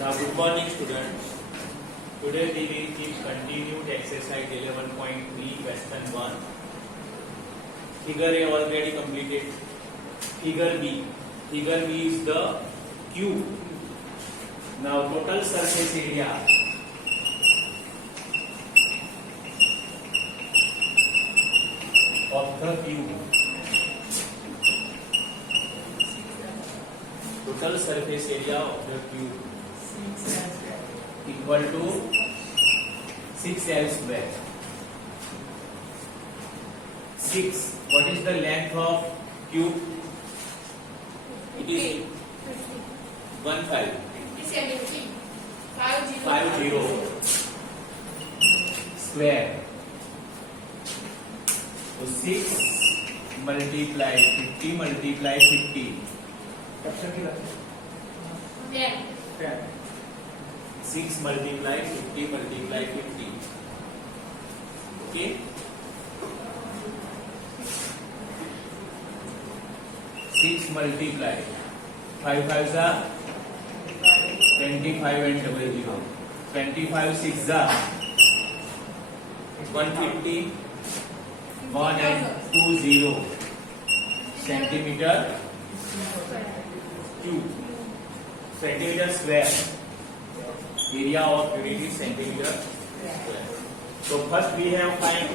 Now, good morning, students. Today we will keep continued exercise 11.3 question 1. Figure A already completed. Figure B. Figure B is the cube. Now, total surface area of the cube. Total surface area of the cube equal to 6L square. 6. What is the length of cube? It is 15. 50 square. So 6 multiply 50 multiply 50. 6 multiply 50 multiply 50. Okay. 6 multiply 5 5s are 25 and 00. 25 6s are 150. 1 and 20 centimeter cube. Centimeter square. Area of unit is centimeter square. So first we have find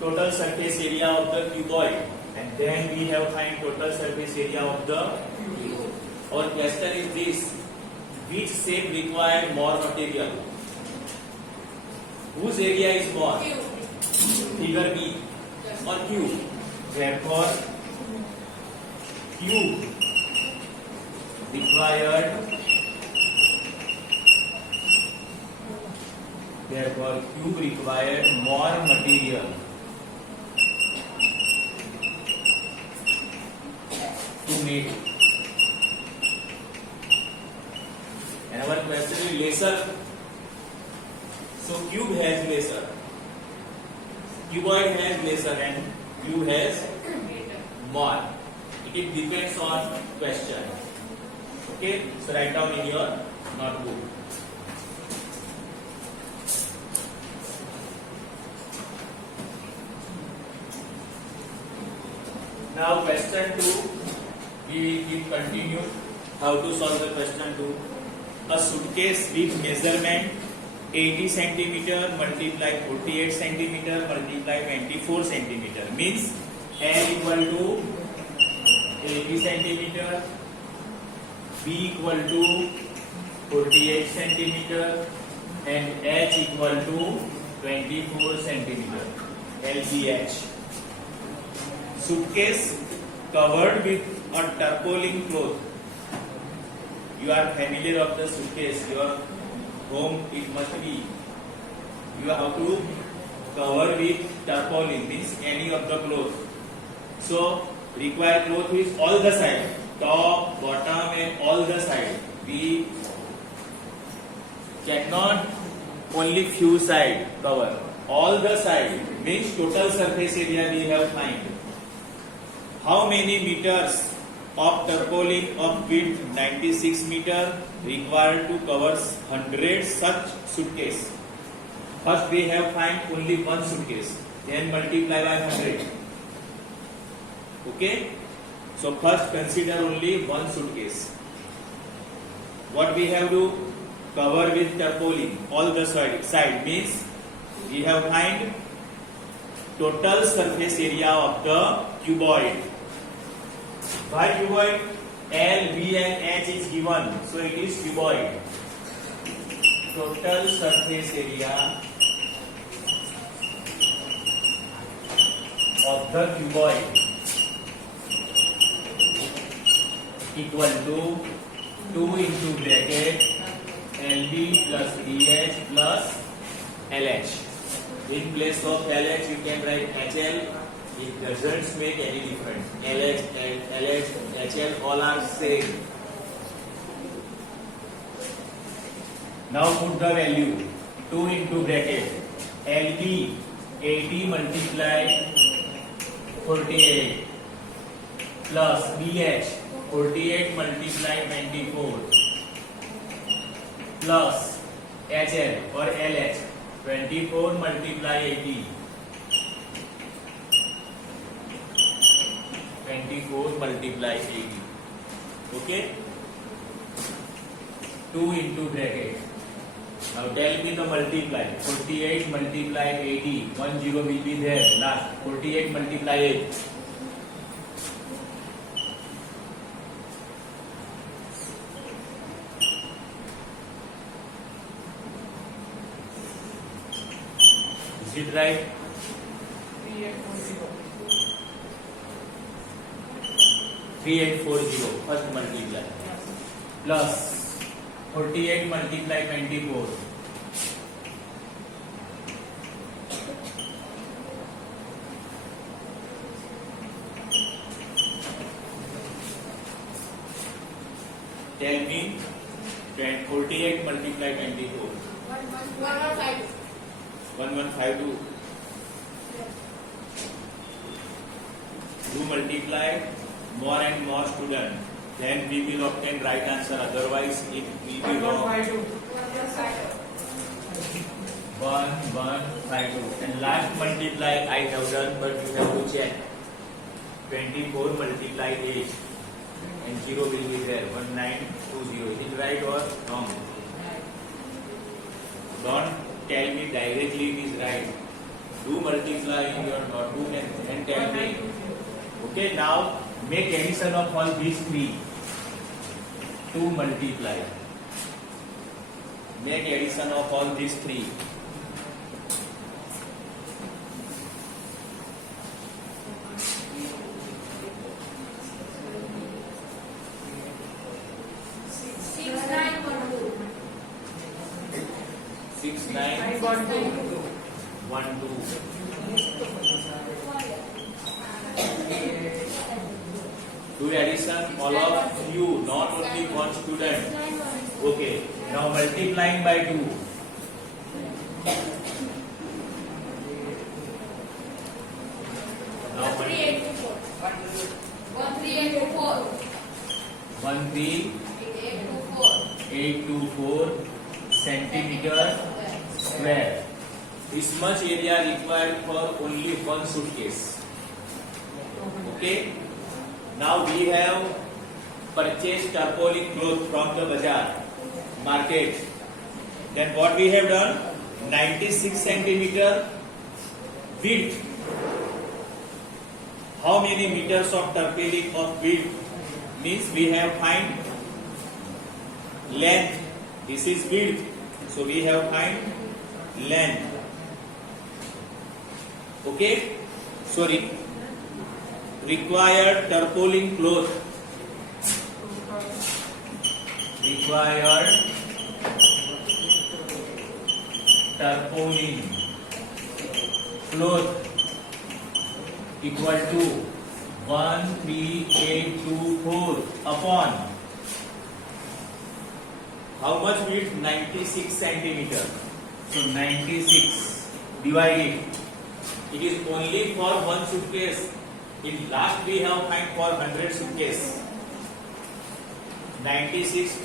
total surface area of the cuboid, and then we have find total surface area of the cube. Our question is this: which shape require more material? Whose area is more? Figure B or cube. Therefore, cube required. Therefore, cube required more material to make. And our question is lesser. So cube has lesser. Cuboid has lesser and cube has more. It depends on question. Okay, so write down in your notebook. Now question 2, we will keep continue how to solve the question 2. A suitcase with measurement 80 centimeter multiply 48 centimeter multiply 24 centimeter means L equal to 80 centimeter, B equal to 48 centimeter and H equal to 24 centimeter. LBH. Suitcase covered with a tarpaulin cloth. You are familiar of the suitcase. Your home it must be. You have to cover with tarpaulin means any of the cloth. So required cloth is all the side, top, bottom, and all the side. We cannot only few side cover. All the side means total surface area we have find. How many meters of tarpaulin of width 96 meter required to cover 100 such suitcase? First we have find only one suitcase, then multiply by 100. Okay? So first consider only one suitcase. What we have to cover with tarpaulin? All the side means we have find total surface area of the cuboid. By cuboid, L, B and H is given, so it is cuboid. Total surface area of the cuboid equal to 2 into bracket LB plus DH plus LH. In place of LH, you can write HL. It doesn't make any difference. LH, HL, all are same. Now put the value. 2 into bracket. LB 80 multiply 48 plus BH 48 multiply 24 plus HL or LH 24 multiply 80 24 multiply 80 okay 2 into bracket. Now tell me the multiply. 48 multiply 80. 1 0 will be there. Last 48 multiply 8. Is it right? 3840. First multiply. Plus 48 multiply 24. Tell me 48 multiply 24. 1152. Do multiply more and more student. Then we will obtain right answer. Otherwise, it will be wrong. 1152. And last multiply I have done, but you have to check. 24 multiply 8. And 0 will be there. 1920. Is it right or wrong? Don't tell me directly it is right. Do multiply in your notebook and tell me. Okay, now make addition of all these three. 2 multiply. Make addition of all these three. Six nine 1 2. Do addition all of you, not only one student. Okay. Now multiplying by 2. Now 13824 centimeter square. This much area required for only one suitcase. Okay. Now we have purchased tarpaulin cloth from the bazaar market. Then what we have done? 96 centimeter width. How many meters of tarpaulin of width? Means we have find length. This is width. So we have find length. Okay. Sorry. Required tarpaulin cloth. Required tarpaulin cloth equal to 13824 upon how much width? 96 centimeter. So 96 divided. It is only for one suitcase. In last we have find for 100 suitcase. 96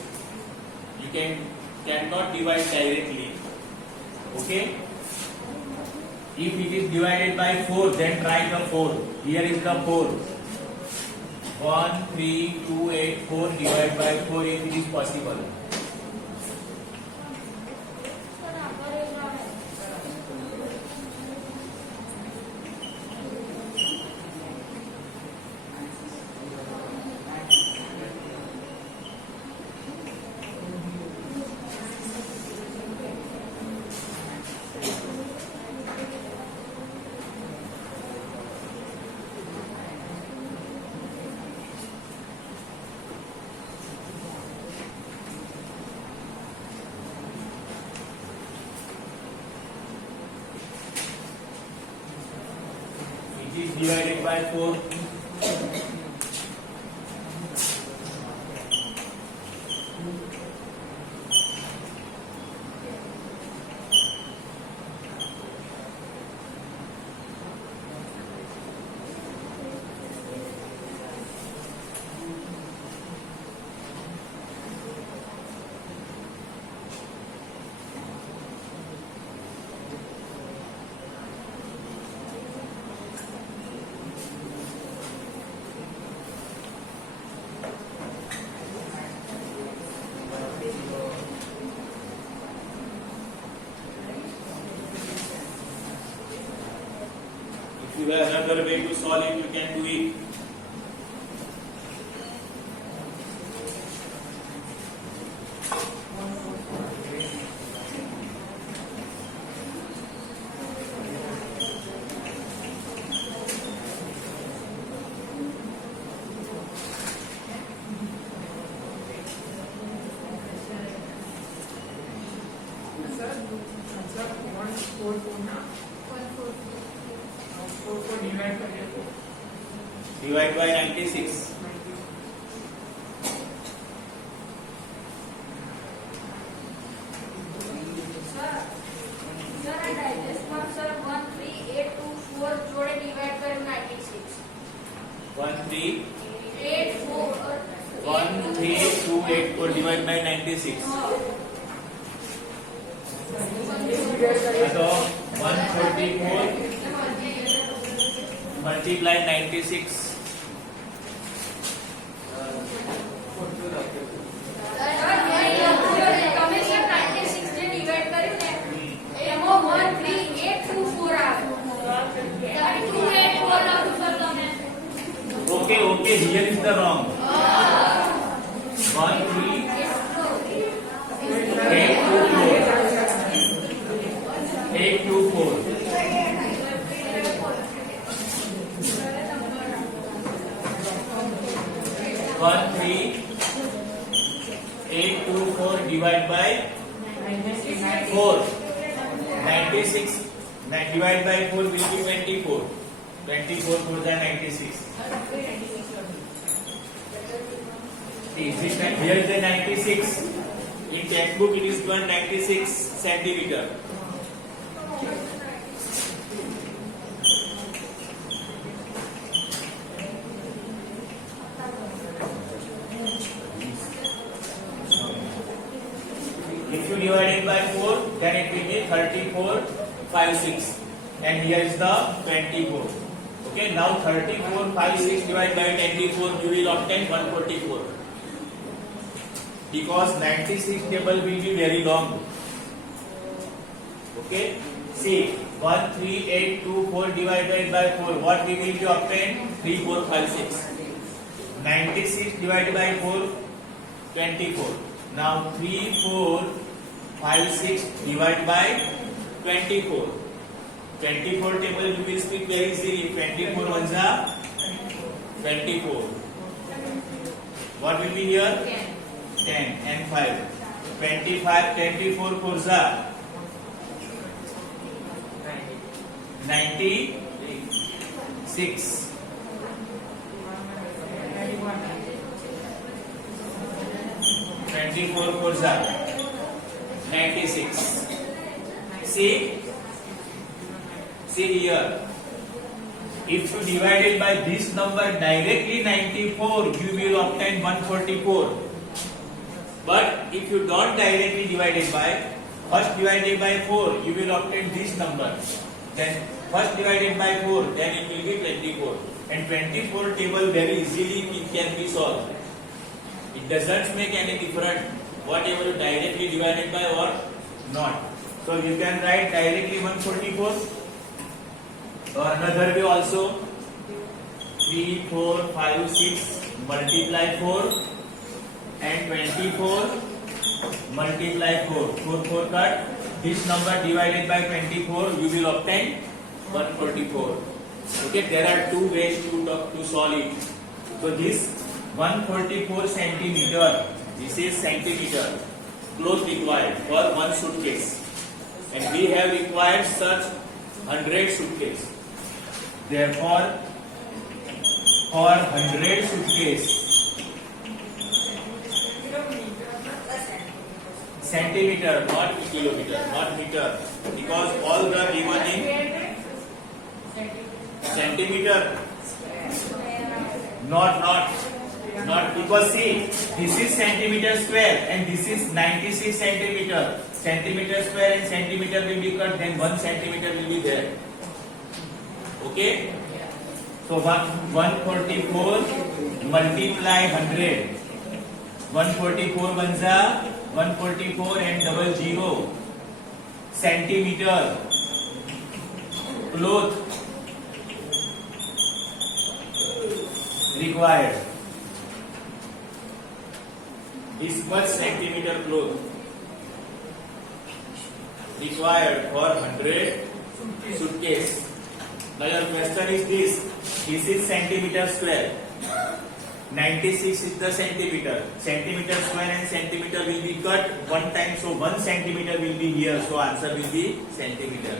you cannot divide directly. Okay. If it is divided by 4, then try the 4. Here is the 4. 13284 divided by 4 if it is possible. It is divided by 4. another way to solve it, you can do it. Divide by 96. जोड़े divide कर 96 1328 divide by 96. So 144 multiply 96. Okay, here is the wrong. 824. One three 824 divided by 4. 96. Divided by 4 will be 24. 24 4 is 96. Here is the 96. In textbook it is 196 centimeter. If you divide it by 4, then it will be 3456. And here is the 24. Okay, now 3456 divided by 24, you will obtain 144. Because 96 table will be very long. Okay, see 13824 divided by 4, what we will be obtain? 3456. 96 divided by 4, 24. Now 3456 divided by 24. 24 table you will speak very easily. 24 ones are 24. What will be here? 10 and 5. 25, 24 fours are 96. 24 fours are 96. See here. If you divide it by this number directly 94, you will obtain 144. But if you don't directly divide it by, first divided by 4, you will obtain this number. Then first divided by 4, then it will be 24. And 24 table very easily it can be solved. It doesn't make any difference whatever you directly divided by or not. So you can write directly 144. Or another way also, 3, 4, 5, 6 multiply 4 and 24 multiply 4. 4 cut. This number divided by 24, you will obtain 144. Okay, there are two ways to solve it. So this 144 centimeter, this is centimeter, cloth required for one suitcase. And we have required such 100 suitcase. Therefore, for 100 suitcase, centimeter, not kilometer, not meter, because all the given in centimeter, not because see, this is centimeter square and this is 96 centimeter. Centimeter square and centimeter will be cut, then 1 centimeter will be there. Okay, so 144 multiply 100. 144 ones are 144 and 00 centimeter. Cloth required this much centimeter cloth required for 100 suitcase. Now your question is this is centimeter square, 96 is the centimeter. Centimeter square and centimeter will be cut one time, so 1 centimeter will be here, so answer will be centimeter.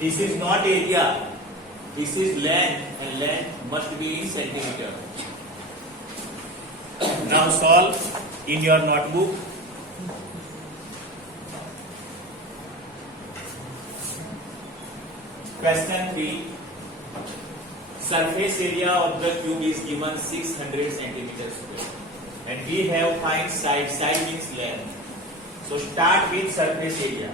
This is not area, this is length, and length must be in centimeter. Now solve in your notebook. Question 3. Surface area of the cube is given 600 centimeters square, and we have find side. Side means length. So start with surface area.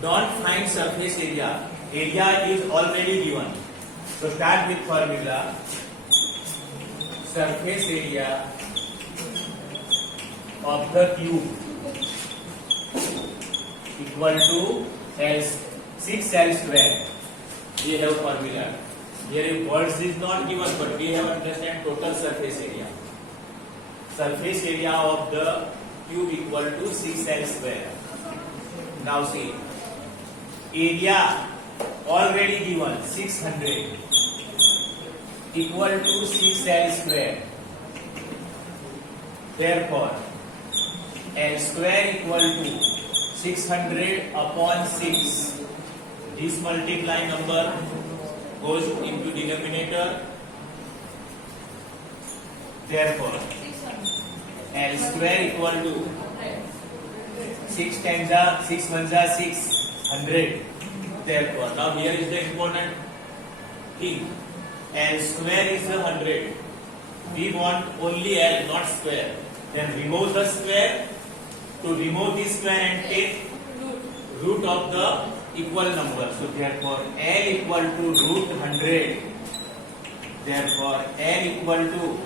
Don't find surface area. Area is already given. So start with formula. Surface area of the cube equal to L 6L square. We have formula. Here words is not given, but we have understand total surface area. Surface area of the cube equal to 6L square. Now see, area already given 600 equal to 6L square. Therefore, L square equal to 600 upon 6. This multiply number goes into denominator. Therefore, L square equal to 6 times 6 1 600. Therefore, now here is the important thing. L square is 100. We want only L, not square. Then remove the square. To remove this square and take root of the equal number. So therefore L equal to root 100. Therefore L equal to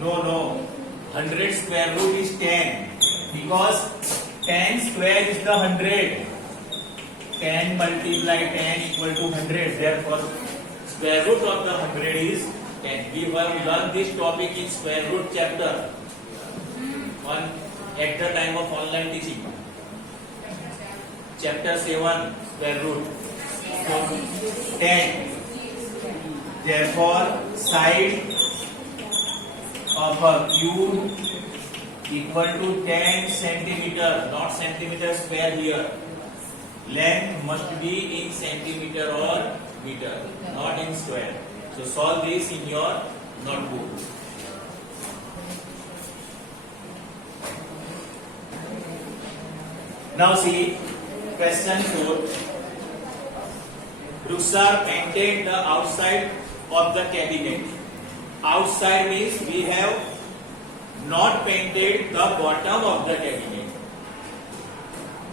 no 100 square root is 10, because 10 square is the 100. 10 multiply 10 equal to 100. Therefore square root of the 100 is 10. We have learned this topic in square root chapter at the time of online teaching. Chapter 7, square root. So 10. Therefore, side of a cube equal to 10 centimeter, not centimeter square here. Length must be in centimeter or meter, not in square. So solve this in your notebook. Now see, question 4. Ruksar painted the outside of the cabinet. Outside means we have not painted the bottom of the cabinet.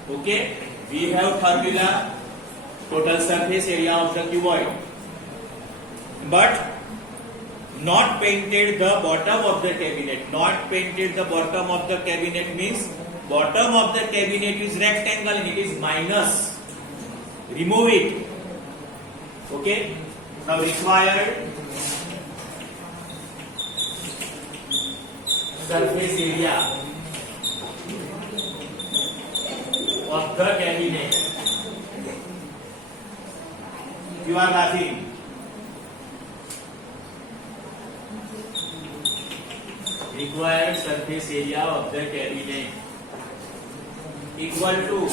Okay? We have formula total surface area of the cuboid. But not painted the bottom of the cabinet. Not painted the bottom of the cabinet means bottom of the cabinet is rectangle and it is minus. Remove it. Okay? Now required surface area of the cabinet. You are laughing. Required surface area of the cabinet equal to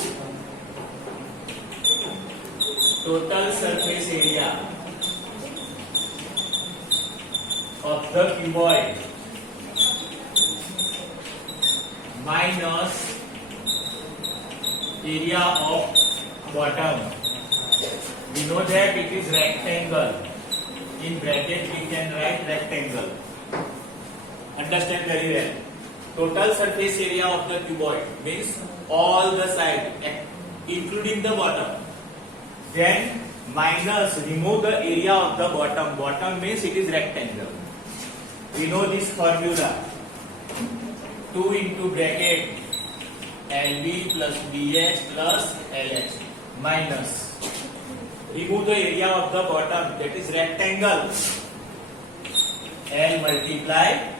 total surface area of the cuboid minus area of bottom. We know that it is rectangle. In bracket we can write rectangle. Understand very well. Total surface area of the cuboid means all the side including the bottom. Then minus, remove the area of the bottom. Bottom means it is rectangle. We know this formula. 2 into bracket LB plus BH plus LH minus. Remove the area of the bottom, that is rectangle. L multiply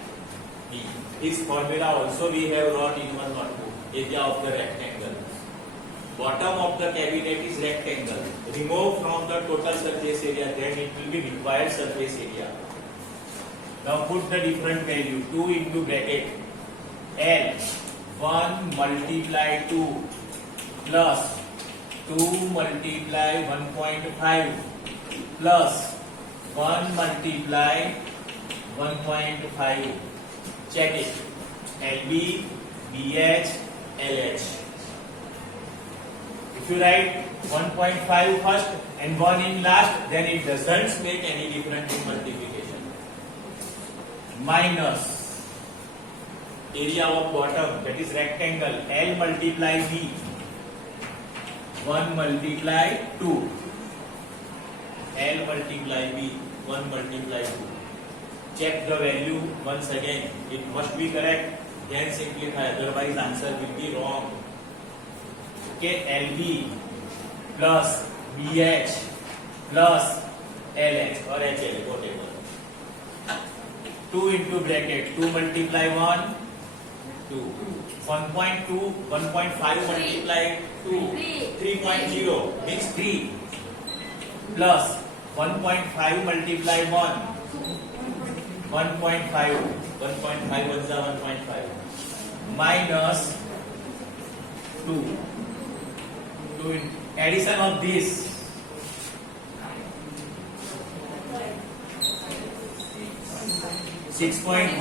B. This formula also we have wrote in one notebook. Area of the rectangle. Bottom of the cabinet is rectangle. Remove from the total surface area, then it will be required surface area. Now put the different value. 2 into bracket L 1 multiply 2 plus 2 multiply 1.5 plus 1 multiply 1.5. Check it. LB, BH, LH. If you write 1.5 first and 1 in last, then it doesn't make any difference in multiplication. Minus area of bottom, that is rectangle, L multiply B. 1 multiply 2. L multiply B. 1 multiply 2. Check the value once again. It must be correct. Then simplify. Otherwise, answer will be wrong. Okay, LB plus BH plus LH or HL, whatever. 2 into bracket. 2 multiply 1, 2. 1.2, 1.5 multiply 2. 3.0 means 3. Plus 1.5 multiply 1. 1.5 was 1.5 minus 2 in addition of this 6.5.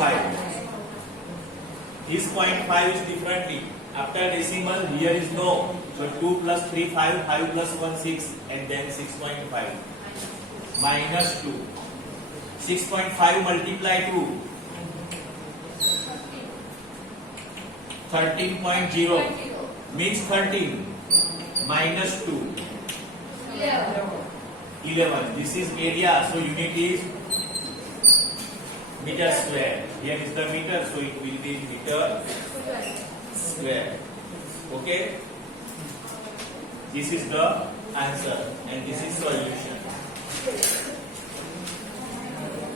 This 0.5 is differently. After decimal here is no. So 2 plus 3 5, 5 plus 1 6 and then 6.5 minus 2. 6.5 multiply 2. 13.0 means 13 minus 2. 11. This is area, so unit is meter square. Here is the meter, so it will be meter square. Okay? This is the answer and this is solution.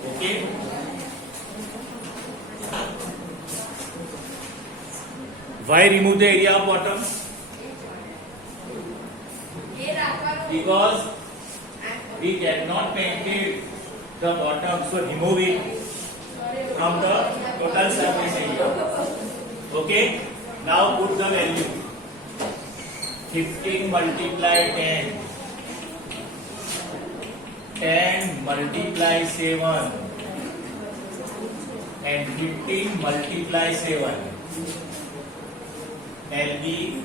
Okay? Why remove the area of bottom? Because we cannot paint the bottom, so remove it from the total surface area. Okay? Now put the value. 15 multiply 10. 10 multiply 7 and 15 multiply 7. LB,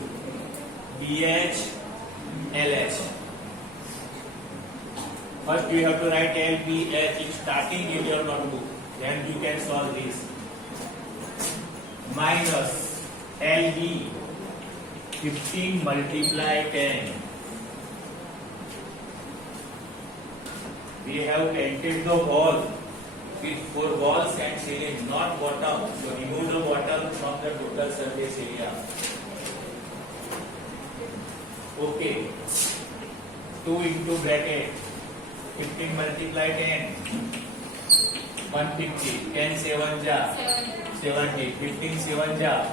BH, LH. First you have to write LBH starting in your notebook. Then you can solve this. Minus LB, 15 multiply 10. We have painted the wall with 4 walls and ceiling, not bottom. So remove the bottom from the total surface area. Okay. 2 into bracket. 15 multiply 10. 150. 10 7 ja. 70. 15 7 ja.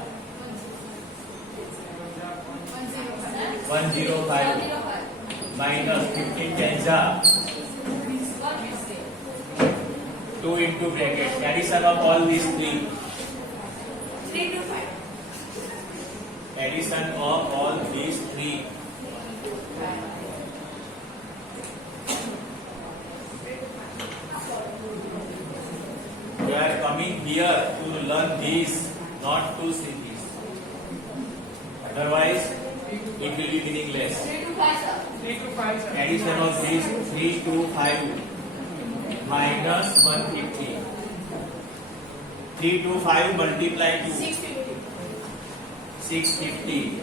105. Minus 15 10 ja. 2 into bracket. Addition of all these 3. 3 to 5. Addition of all these 3. You are coming here to learn this, not to see this. Otherwise, it will be meaningless. 3 to 5, sir. 3 to 5, sir. Addition of this 3 to 5 minus 150. 3 to 5 multiply 2. 650. 650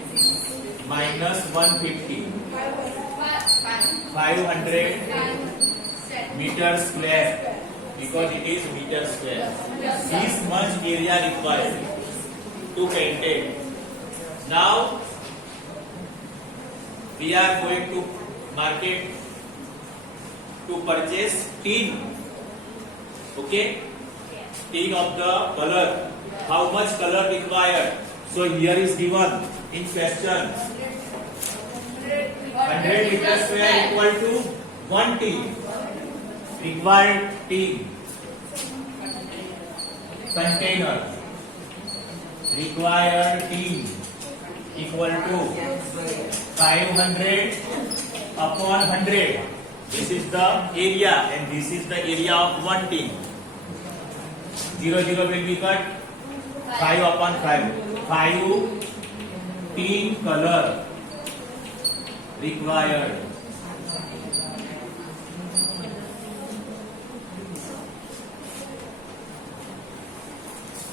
minus 150. 500. 500 meter square, because it is meter square. This much area required to paint it. Now we are going to market to purchase tin. Okay, Take of the color. How much color required? So here is given in question. 100 meter square equal to 1 T. Required T. Container. Required T equal to 500 upon 100. This is the area and this is the area of 1 T. 0 0 will be cut. 5 upon 5. 5 T color required.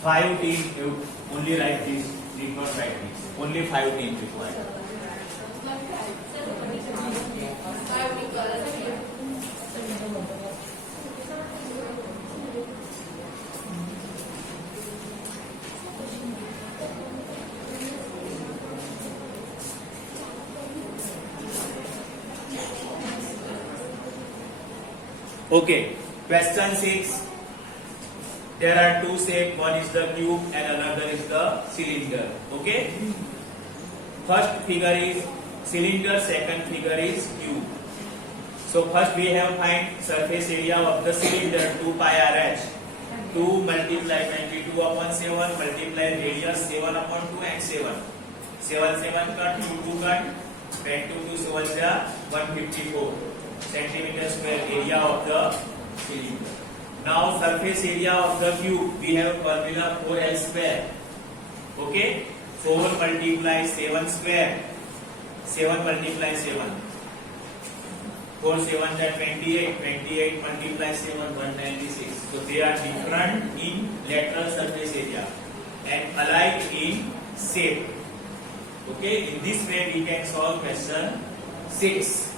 Five teams, you only write this, did not write this. Only 5 teams required. Okay, question 6. There are two shapes, one is the cube and another is the cylinder. Okay? First figure is cylinder, second figure is cube. So first we have find surface area of the cylinder 2 pi RH. 2 multiply 22 upon 7 multiply radius 7 upon 2 and 7. 7 7 cut, 2 2 cut, 10 2 2 7 154 centimeter square area of the cylinder. Now surface area of the cube, we have formula 4L square. Okay? 4 multiply 7 square. 7 multiply 7. 4 7 that 28. 28 multiply 7 196. So they are different in lateral surface area and alike in shape. Okay? In this way we can solve question 6.